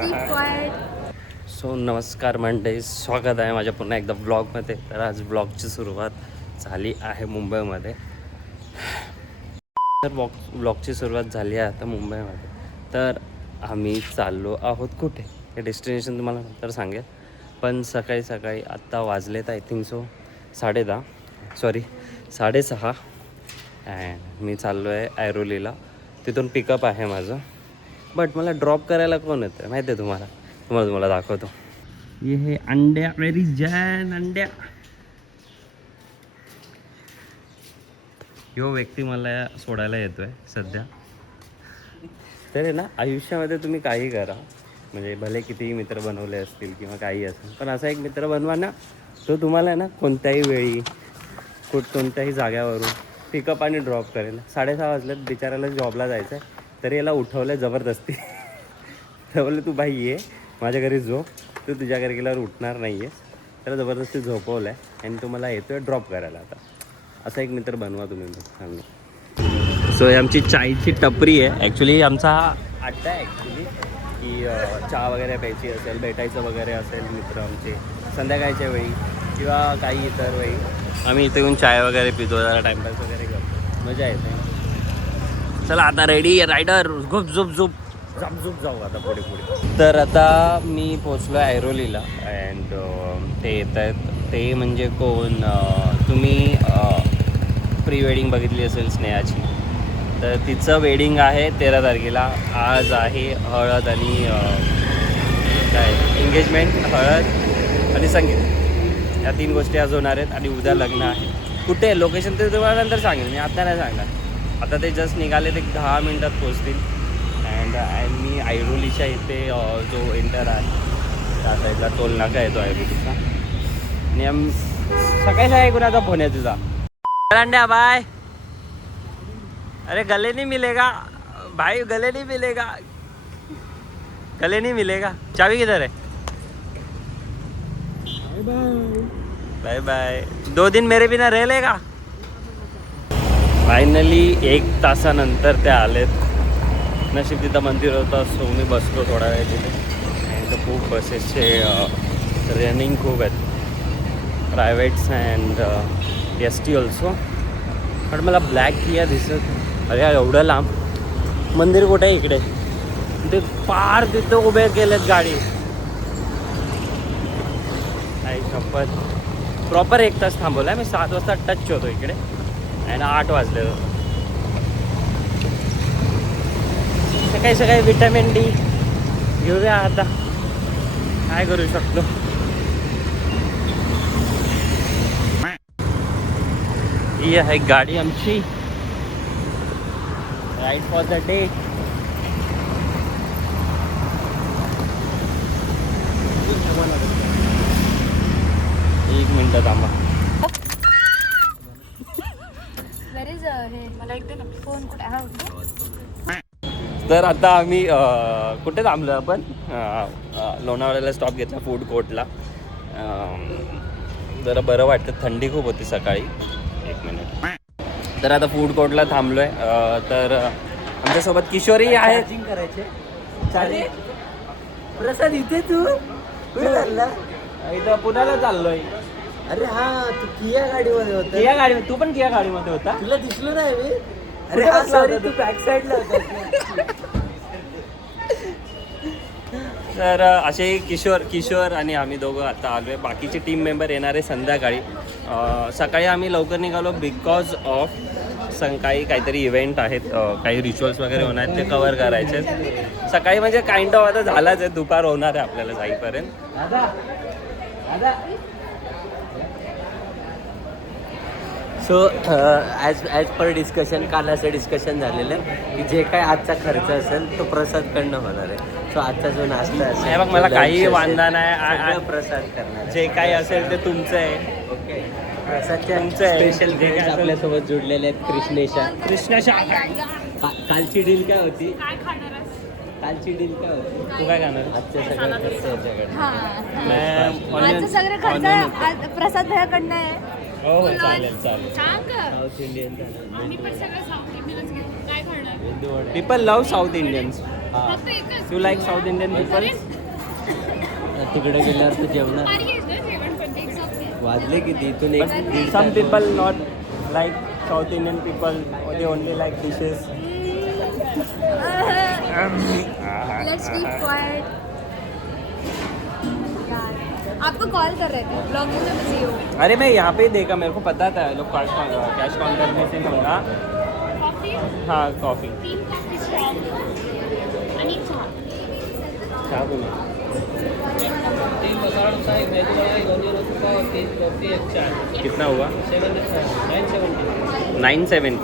So नमस्कार मंडळी, स्वागत आहे माझ्या पुन्हा एकदा ब्लॉगमध्ये. तर आज ब्लॉगची सुरुवात झाली आहे मुंबईमध्ये. तर ब्लॉगची सुरुवात झाली आहे आता मुंबईमध्ये. तर आम्ही चाललो आहोत कुठे, हे डेस्टिनेशन तुम्हाला नंतर सांगेल. पण सकाळी सकाळी आत्ता वाजलेत आय थिंक सो 6:30 अँड मी चाललो आहे ऐरोलीला. तिथून पिकअप आहे माझं. बट मला ड्रॉप करायला कोण येतं माहिती आहे तुम्हाला दाखवतो. ये हे अंड्या, व्हेरी जॅन अंड्या. ह्यो व्यक्ती मला सोडायला येतोय सध्या. तर आहे ना, आयुष्यामध्ये तुम्ही काही करा, म्हणजे भले कितीही मित्र बनवले असतील किंवा काही असेल, पण असा एक मित्र बनवा ना, तो तुम्हाला ना कोणत्याही वेळी कोणत्याही जाग्यावरून पिकअप आणि ड्रॉप करेल. 6:30 वाजल्यात, बिचाराला जॉबला जायचं आहे, तरी याला उठवलं जबरदस्ती. तर बोलले तू बाई ये माझ्या घरी झोप, तू तुझ्या घरी गेल्यावर उठणार नाही आहेस. त्याला जबरदस्ती झोपवलं आहे आणि तो मला येतो आहे ड्रॉप करायला. आता असा एक मित्र बनवा तुम्ही, मग सांगा. सो आमची चायची टपरी आहे. ॲक्च्युली आमचा हा अड्डा आहे ॲक्च्युली, की चहा वगैरे प्यायची असेल, भेटायचं वगैरे असेल मित्र आमचे संध्याकाळच्या वेळी किंवा काही इतर वेळी आम्ही इथे येऊन चाय वगैरे पितो, जरा टाईमपास वगैरे करतो, मजा येते. चला आता रेडी रायडर, झोप जाऊ आता पुढे. तर आता मी पोचलो आहे ऐरोलीला अँड ते येत आहेत. ते म्हणजे कोण, तुम्ही प्री वेडिंग बघितली असेल स्नेहाची, तर तिचं वेडिंग आहे 13 तारखेला. आज आहे हळद आणि काय एंगेजमेंट, हळद आणि संगीत, या 3 गोष्टी आज होणार आहेत. आणि उद्या लग्न आहे. कुठे लोकेशन ते तुम्हाला नंतर सांगेल, मी आता नाही सांगणार. आता ते जस्ट निघाले, ते 10 मिनटात पोचतील. अँड मी ऐरोलीच्या इथे जो एंटर आहे त्या साईडला टोल नाका येतो ऐरोलीचा. आणि सकाळी कुणाचा फोन आहे तुझा? अंड्या बाय. अरे गले नहीं मिलेगा भाई, गले नहीं मिलेगा. चाबी किधर है? Bye bye. 2 दिन मेरे बिना रह लेगा. फायनली 1 तासानंतर ते आलेत. नशीब तिथं मंदिर होतं, सो मी बसलो थोडा वेळ तिथे. आणि खूप बसेसचे रनिंग खूप आहेत, privates and S T also. पण मला ब्लॅक किया दिसत. अरे एवढं लांब मंदिर कुठे आहे इकडे? ते पार तिथं उभे केलेत गाडी. नाही शपथ, प्रॉपर 1 तास थांबवला. मी 7 वाजता टच होतो इकडे आणि 8 वाजले. सकाळी विटॅमिन डी घेऊया. आता काय करू शकतो. ही आहे गाडी आमची, राईड फॉर द डे. एक मिनिट थांबा. तर आता आम्ही कुठे थांबलो आपण? लोणावळ्याला स्टॉप घेतला, फूड कोर्टला. जरा बरं वाटतं, थंडी खूप होती सकाळी. 1 मिनिट. तर आता फूड कोर्टला थांबलो आहे. तर आमच्यासोबत किशोरी आहे. करायचे प्रसाद इथे तू कुठे चालला? इथं पुण्याला चाललोय. अरे हा, तू किया गाडीमध्ये होता. किया गाडी, तू पण किया गाडीमध्ये होता? तुला दिसलो नाही मी. अरे हा सॉरी, तू बॅक साईडला होता. तर असे किशोर आणि आम्ही दोघं आता आलो आहे. बाकीचे टीम मेंबर येणार आहे संध्याकाळी. सकाळी आम्ही लवकर निघालो बिकॉज ऑफ काही काहीतरी इव्हेंट आहेत, काही रिच्युअल्स वगैरे होणार आहेत, ते कवर करायचे आहेत सकाळी. म्हणजे काइंड ऑफ आता झालाच आहे, दुपार होणार आहे आपल्याला जाईपर्यंत. सो ॲज पर डिस्कशन, काल असं डिस्कशन झालेलं आहे की जे काय आजचा खर्च असेल तो प्रसादकडनं होणार आहे. सो आजचा जो नाश्ता असेल, बघ मला काही वांधा नाही, प्रसाद करणार. जे काही असेल ते तुमचं आहे. ओके, प्रसादच्या स्पेशल स्पेशल गेस्ट आपल्यासोबत जुडलेले आहेत. कृष्णेशा. कालची डील काय होती? तू काय खाणार? आजच्या सगळ्या खर्च याच्याकडे. सगळं खर्च प्रसाद भैयाकडनं आहे. हो चालेल. South Indian people love south Indians. You like south Indian people? तिकडे गेल्यावर तर जेवणार. वाजले किती इथून एक दीड सम तास. People not like south Indian people, they only like dishes. Let's keep quiet. आपको कॉल कर रहे थे, ब्लॉगिंग में बिजी हो. अरे मैं यहाँ पे ही देखा, मेरे को पता था लोग कैश काउंटर में से होगा. हाँ कॉफ़ी. चहा बोला. कितना हुआ? 970.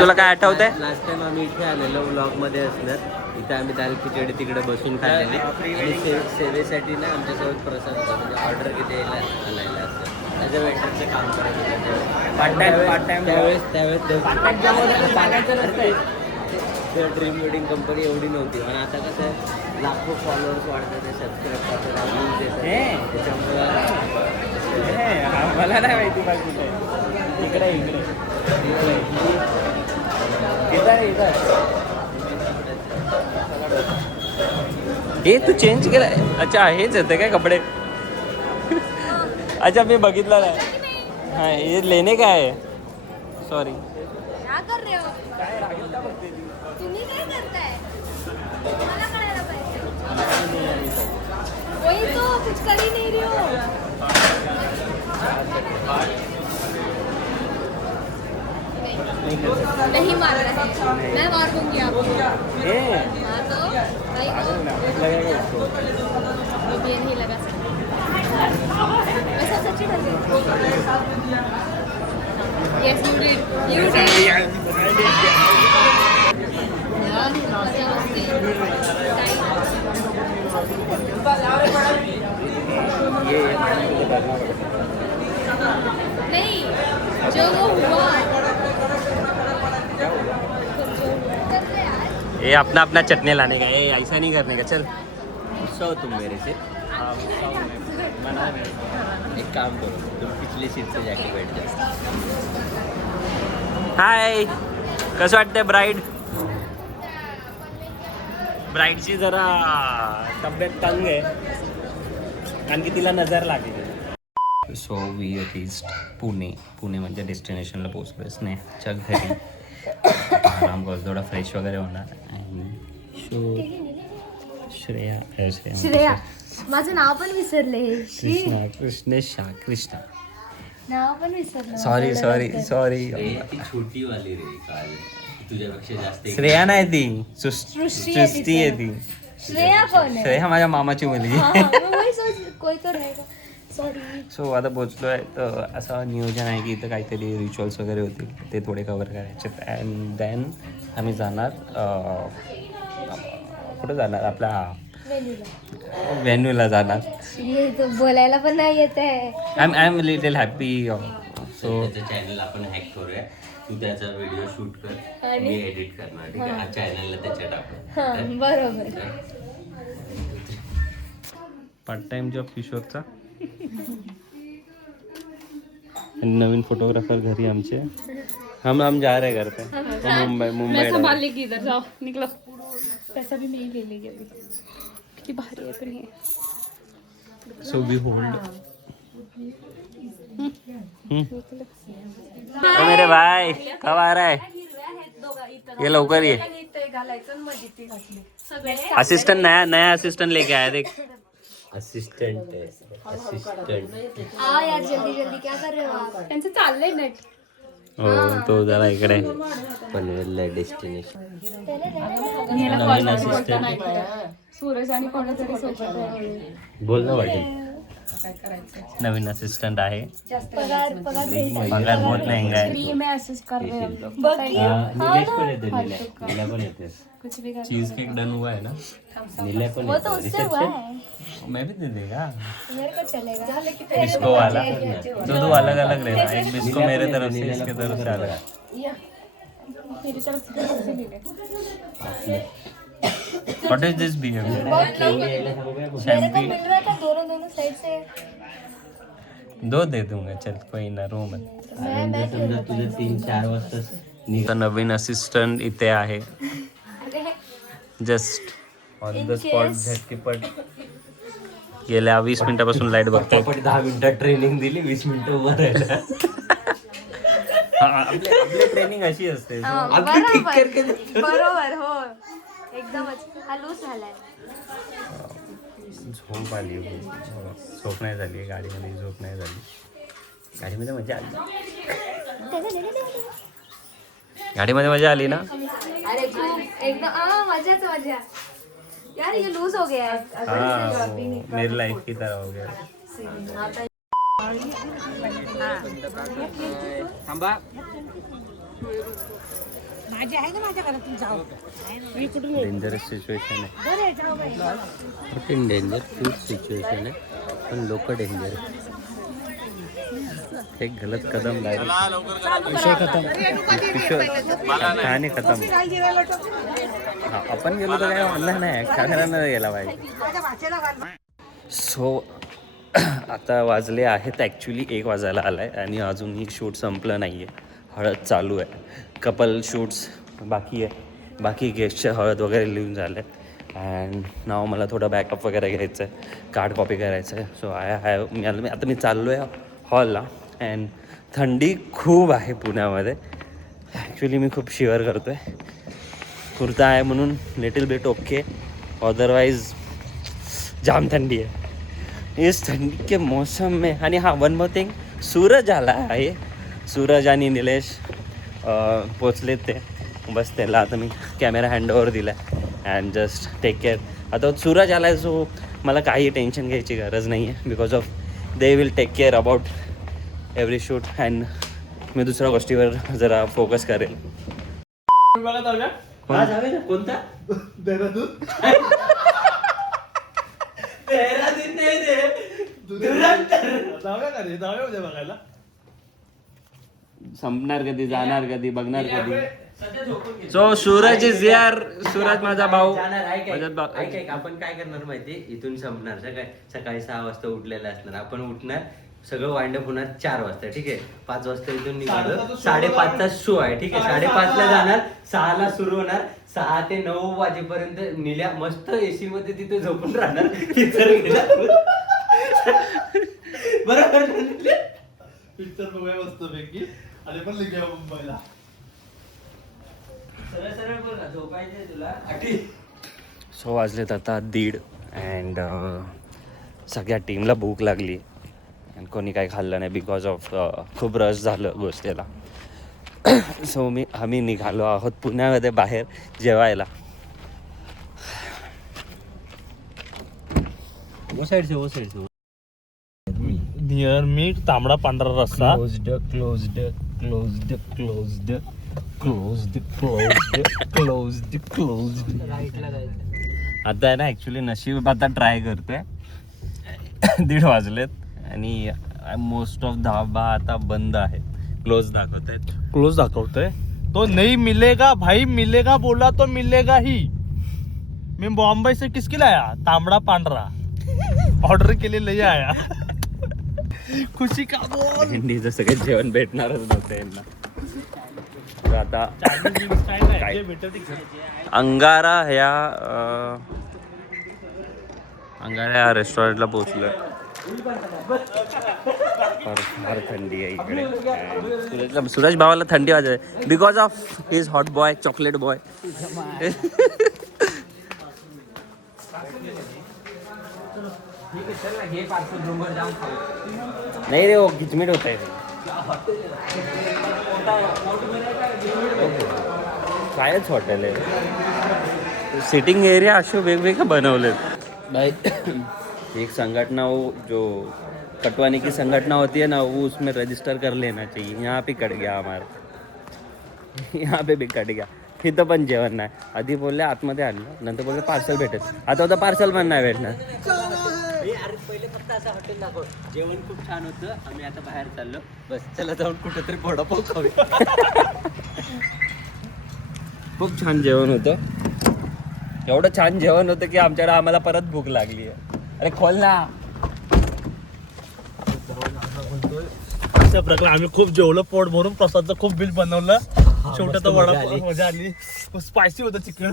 तुला काय आठवत आहे? लास्ट टाइम आम्ही इथे आलेलो व्लॉगमध्ये असणार. इथे आम्ही दाल खिचडी तिकडे बसून खाल्लेली आणि सेवेसाठी ना आमच्यासोबत प्रसाद होता. म्हणजे ऑर्डर किती यायला आणायला असतं त्याच्या वेटरचं काम करायचं. त्यावेळेस ड्रीम वेडिंग कंपनी एवढी नव्हती आणि आता कसं आहे, लाखो फॉलोअर्स वाढतात, सबस्क्राईब करतात, व्ह्यूज येतात. त्याच्यामुळे मला नाही माहिती बाकी कुठे. इकडे इकडे हे तू चेंज केलं. अच्छा हेच येते काय कपडे? अच्छा मी बघितलं नाही. हां हे लेणे काय आहे? सॉरी. क्या कर रहे हो? तुम्ही काय करताय? मला कळायला पाहिजे. वही तो कुछ कर ही नहीं रही हो. नहीं मार रहे हैं. मैं मार दूंगी आपको. हाँ तो भाई वो भी नहीं लगा सकता. वैसा सच्ची डर गई. Yes, you did. You did. नहीं, जो वो हुआ. ये अपना अपना चटने लाने का. ये ऐसा नहीं करने का. चल गुस्सा हो तुम मेरे से. एक काम करो, तुम पिछली सीट से जाके बैठ जाओ. हाय. कसं वाटतंय ब्राईड? ब्राईडची जरा तब्येत तंग आहे, आणखी तिला नजर लागली. So we reached Pune. Pune म्हणजे डेस्टिनेशनला पोहोचलो आहे. स्नेहाच्या घरी आराम करतो, थोडा फ्रेश वगैरे होणार. आणि श्रेया, माझं नाव पण विसरले. कृष्णा नाव पण विसरलं. सॉरी. ती छोटी वाली रे काल तुझ्यापेक्षा जास्त. श्रेया नाही ती, सृष्टी सृष्टी आहे ती. श्रेया कोण आहे? श्रेया माझ्या मामाची मुलगी. हाँ, मैं वही सोच कोई तो रहेगा. सॉरी. सो आता पोचलो आहे. तर असं नियोजन आहे की इथं काहीतरी रिच्युअल्स वगैरे होतील, ते थोडे कवर करायचे. अँड देन आम्ही जाणार कुठं जाणार? आपल्या व्हेन्यूला जाणार. ये तो बोलायला पण नाही येत आहे. I am little happy. So त्याचं चॅनल आपण हॅक करूया. तू त्याचा व्हिडिओ शूट कर, मी एडिट करणार. ठीक आहे, चॅनलला त्याच्या टाकू. हां बरोबर. पार्ट टाइम जॉब किशोरचा. नवीन फोटोग्राफर घरी आमचे. हम जा रहे घर पे. मुंबई संभाल लेगी इधर. जाओ निकलो. पैसा भी मैं ही ले लेगी अभी. कितनी भारी है पर ये. So we hold. मेरे भाई कब आ रहा है? ये लवकर ये. असिस्टंट नया असिस्टंट लेके आया देख. असिस्टंट आहे, असिस्टंट. आओ यार जल्दी जल्दी. क्या कर रहे हो आप? त्यांचं चाललंय नेट. हो तो जरा इकडे. पनवेलला डेस्टिनेशन. नवीन असिस्टंट सूरज आणि कोणातरी सोबत बोल ना वाटेल. नवीन असिस्टंट आहे. पगार पगार बहुत महंगा है. फ्री में असिस्ट कर रहे हैं हम लोग. निलेश पण येते. निल्या पण येते. कुछ भी कर. चीज केक डन हुआ है ना? निल्या पण वो तो येते. उससे हुआ है. मैं भी दे देगा. मेरे को चलेगा. बिस्को वाला दो अलग अलग लेना. एक बिस्को मेरे तरफ से, इसके तरफ से अलग. मेरी तरफ से ले ले. What is this beer? मेरे को मिल रहा था दोनों साइड से. दो दे दूंगा. चल कोई ना, रो मत. आणि समजा तुझं 3-4 वाजता नवीन असिस्टंट इथे आहे. Just on the In spot case- झटकीपट गेल्या 20 मिनिटापासून लाईट बघतो. पटापट 10 मिनिटात ट्रेनिंग दिली, 20 मिनिटं उभं राहिलं. आपली ट्रेनिंग अशी असते. बरोबर हो एकदमच हा लूज झालाय. झोप आली झोप नाही झाली गाडीमध्ये, झोप नाही झाली गाडीमध्ये, मजा आली. गाडीमध्ये मजा आली ना. अरे खूप एकदम मजाच मजा यार. ये लूज हो गया है. हाँ मेरी लाइफ की तरह हो गया. डेंजरस सिच्युएशन आहे. डेंजर खूप सिच्युएशन आहे, पण लोक डेंजर. एक गलत कदम डायरेक्ट विषय खतम. कहाणी खतम. हा आपण गेलो तर काय म्हणणार नाही, खाण्याला गेला पाहिजे. सो आता वाजले आहेत ॲक्च्युली 1 वाजायला आला आहे आणि अजूनही शूट संपलं नाही आहे. हळद चालू आहे, कपल शूट्स बाकी आहे, बाकी गेस्टचे हळद वगैरे लिहून झालं आहे. अँड नाव मला थोडं बॅकअप वगैरे घ्यायचं आहे, कार्ड कॉपी करायचं आहे. सो आता मी चाललो आहे हॉलला. अँड थंडी खूप आहे पुण्यामध्ये. ॲक्च्युली मी खूप शिवर करतो आहे. कुर्ता आहे म्हणून लिटिल बिट ओके, अदरवाइज जाम थंडी आहे. इस ठंडी के मौसम में. आणि हाँ वन मोर थिंग, सूरज आला आहे. सूरज आणि निलेश पोचलेत ते. बस त्याला आता मी कॅमेरा हँडओव्हर दिला आहे अँड जस्ट टेक केअर. आता सूरज आला आहे सो मला काही टेन्शन घ्यायची गरज नाही आहे, because of they will take care about every shoot. And मी दुसऱ्या गोष्टीवर जरा फोकस करेल. कोणता? संपणार कधी, जाणार कधी, बघणार कधी. So Suraj is here. Suraj माझा भाऊ. ऐक आपण काय करणार माहितीये, इथून संपणार सकाळी 6 वाजता उठलेलं असणार. आपण उठणार, सगळं वाइंड अप होणार 4 वाजता. ठीक आहे, 5 वाजता इथून निघालो. 5:30चा शो आहे. ठीक आहे, 5:30ला जाणार, 6ला सुरू होणार. 6 ते 9 वाजेपर्यंत निल्या मस्त एसी मध्ये तिथे झोपून राहणार. बरोबर पिक्चर बघूया मस्त पैकी आणि पण लिखूया मुंबईला. सरळ बोल ना, झोपायचंय तुला. सो वाजलेत आता 1:30 अँड सगळ्या टीमला भूक लागली आणि कोणी काही खाल्लं नाही बिकॉज ऑफ खूप रश झालं गोष्टीला. सो आम्ही निघालो आहोत पुण्यामध्ये बाहेर जेवायला. वो साइड से नियर मीठ तांबडा पांढरा रस्सा. क्लोज्ड आता आहे ना ॲक्च्युली नशीब आता ट्राय करतोय. 1:30 वाजलेत आणि मोस्ट ऑफ धाबा आता बंद आहेत, क्लोज दाखवत आहेत. क्लोज दाखवतोय. तो नहीं मिलेगा भाई, मिलेगा बोला तो मिलेगा ही. मैं बॉम्बे से किसके लाया? तांबडा पांढरा ऑर्डर के लिए ले आया. खुशी का बोल. हिंदीचं सगळं जेवण भेटणारच नव्हतं यांना. तर आता काय? अंगारा या रेस्टॉरंटला पोहोचलोय. फार थंडी आहे इकडे. सूरज भावाला थंडी वाजते because of his hot boy, chocolate boy. नाही रे, वो किचमिट होत आहे. कायच हॉटेल आहे. सिटिंग एरिया असे वेगवेगळे बनवलेत. भाई एक संगठना हो जो कटवाने की संगठना होती है ना, वो उसमें रजिस्टर कर लेना चाहिए. यहाँ पे कट गया हमारा. यहाँ पे भी कट गया. तिथं पण जेवण नाही. आधी बोलले आतमध्ये आणलं, नंतर बोलले पार्सल भेटेल. आता होतं पार्सल पण नाही भेटणार. अरे पहिले फक्त असं हॉटेल दाखव. जेवण खूप छान होतं, आम्ही आता बाहेर चाललो. बस चला जाऊन कुठेतरी वडापाव खाऊया. खूप छान जेवण होतं. एवढं छान जेवण होतं की आम्हाला परत भूक लागली आहे. अरे खोल ना. अशा प्रकारे आम्ही खूप जेवलो, पोट भरून. प्रसादचं खूप बिल बनवलं. शेवटी तर वडापाव मजा आली. स्पायसी होतं चिकन.